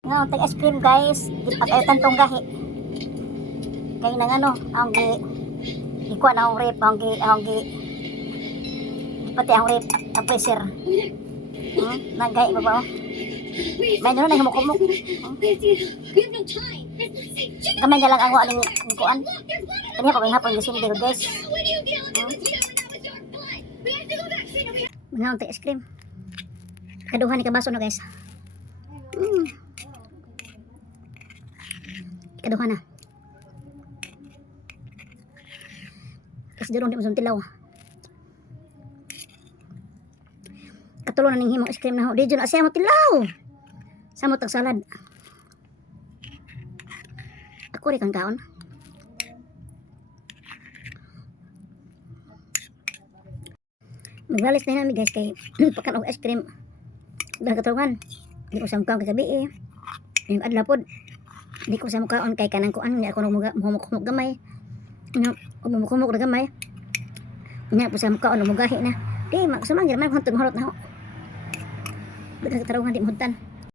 Nga tag ice cream guys, di pagaytan tong gahi. Kay nang ano, ang gi ikuan ang rip, ang gi pati ang rip, ang freezer. Nagay ba ba? May na humukumok. Kamay na lang ang aling kuan. Kanya pa may hapon gising dito guys. Nga tag ice cream. Kaduhan ni kabaso na guys. Kaduha na. Kasi doon di mo tilaw. Katulo na ning himong ice cream na ho. Di dyan asya mo tilaw. Sa mo tag salad. Ako rin kang kaon. Magwalis na namin guys kay pakan og ice cream. Dahil katawan. Di ko sa mukhaon kagabi eh. Yung adlaw pod. Di ko sa mukhaon kay kanang kuan. Ako humuk-humuk gamay. Humuk-humuk na gamay. Nga po sa mukhaon umugahi na. Di, sumangir man kung hantod mahulot na ho. Dahil katawan di mahutan.